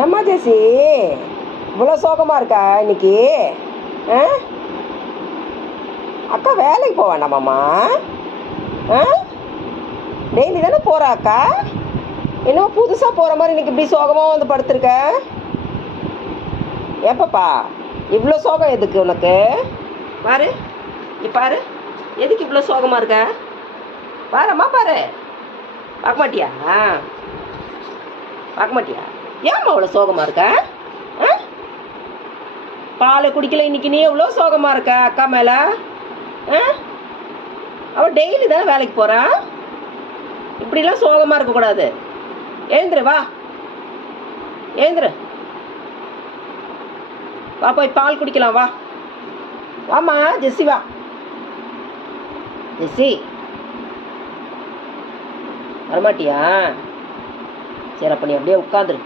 ஏம்மா ஜெசி இவ்வளோ சோகமாக இருக்கா இன்னைக்கு? ஆ அக்கா வேலைக்கு போக வேண்டாமாம்மா? ஆ டெய்லி தானே போகிறா அக்கா? என்னமோ புதுசாக போகிற மாதிரி இன்னைக்கு இப்படி சோகமாக வந்து படுத்துருக்க. ஏப்பப்பா இவ்வளோ சோகம் எதுக்கு உனக்கு? பாரு பாரு, எதுக்கு இவ்வளோ சோகமாக இருக்க? பாரம்மா பாரு. பார்க்க மாட்டியா? பார்க்க மாட்டியா? ஏம்மா அவ்வளோ சோகமாக இருக்க? ஆ பாலை குடிக்கல இன்னைக்கு, நீ எவ்வளோ சோகமாக இருக்க அக்கா மேலே? ஆ அவள் டெய்லி தானே வேலைக்கு போகிறா. இப்படிலாம் சோகமாக இருக்கக்கூடாது. எழுந்துரு, வா எழுந்துரு, வா போய் பால் குடிக்கலாம். வா வாம்மா ஜெஸ்ஸி, வா ஜெஸ்ஸி. வரமாட்டியா? சரி அப்போ நீ அப்படியே உட்காந்துரு.